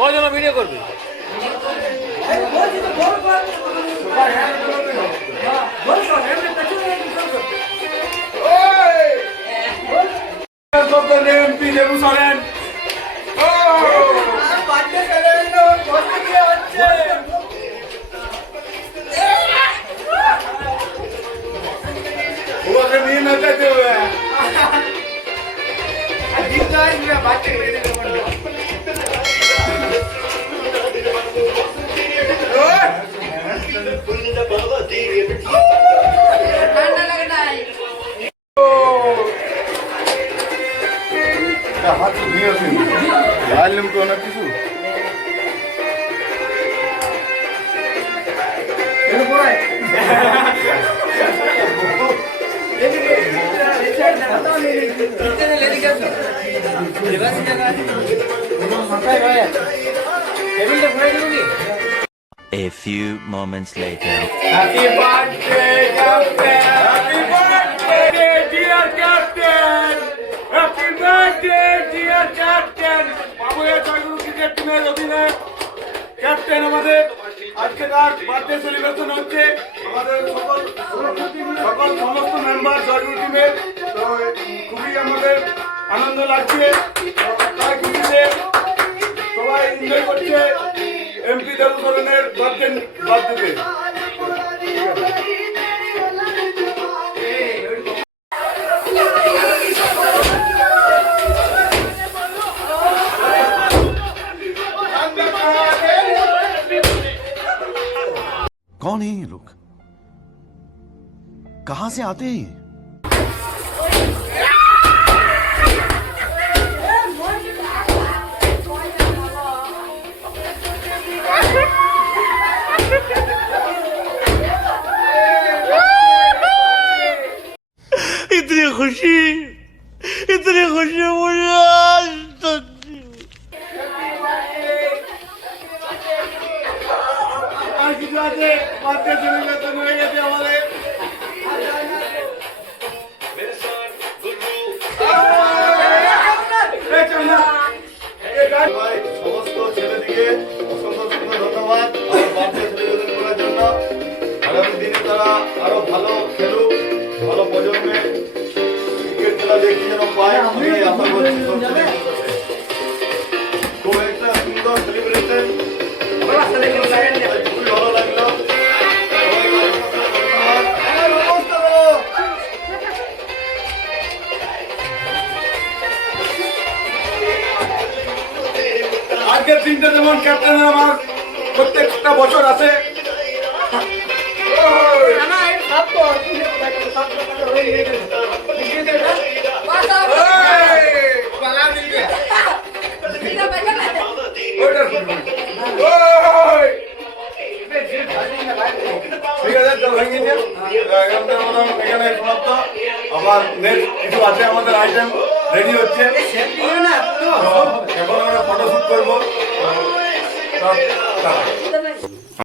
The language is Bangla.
কজন ভিডিও করবি? এমপি দেবু সরেন নিয়ে না চাইতে হবে হাত নিয়ে আসেন তো না কিছু A few moments later. Happy birthday, Captain! Happy birthday, dear Captain! Happy birthday, dear Captain! Babua Joyguru cricket টিমের অধিনায়ক ক্যাপ্টেন আমাদের আজকে তার বার্থডে সেলিব্রেশন হচ্ছে আমাদের সকল সমস্ত মেম্বার জয়গুরু টিমের তো খুবই আমাদের আনন্দ লাগছে তাই খুশিতে সবাই এনজয় করছে এমপি দেবু সরেনের বার্থডে कौन है ये लोग? कहां से आते हैं ये? इतनी खुशी मुझे आज तक আর কিছু আছে বার্থডে সেলিব্রেশন হয়ে গেছে আমাদের সমস্ত ছেলেদিকে অসংখ্য ধন্যবাদ আমার বার্থডে সেলিব্রেশন করার জন্য আগামী দিনে তারা আরো ভালো খেলুক ভালো প্রজন্মে ক্রিকেট খেলা দেখতে যেন পায় আমি আশা করছি খুব একটা সুন্দর সেলিব্রেশন খুবই ভালো লাগলো আজকের দিনটা যেমন ক্যাপ্টেনের আমার প্রত্যেকটা বছর আছে এখানে সমাপ্ত আবার নেক্সট কিছু আছে আমাদের আইটেম রেডি হচ্ছে এখন আমরা ফটোশুট করবো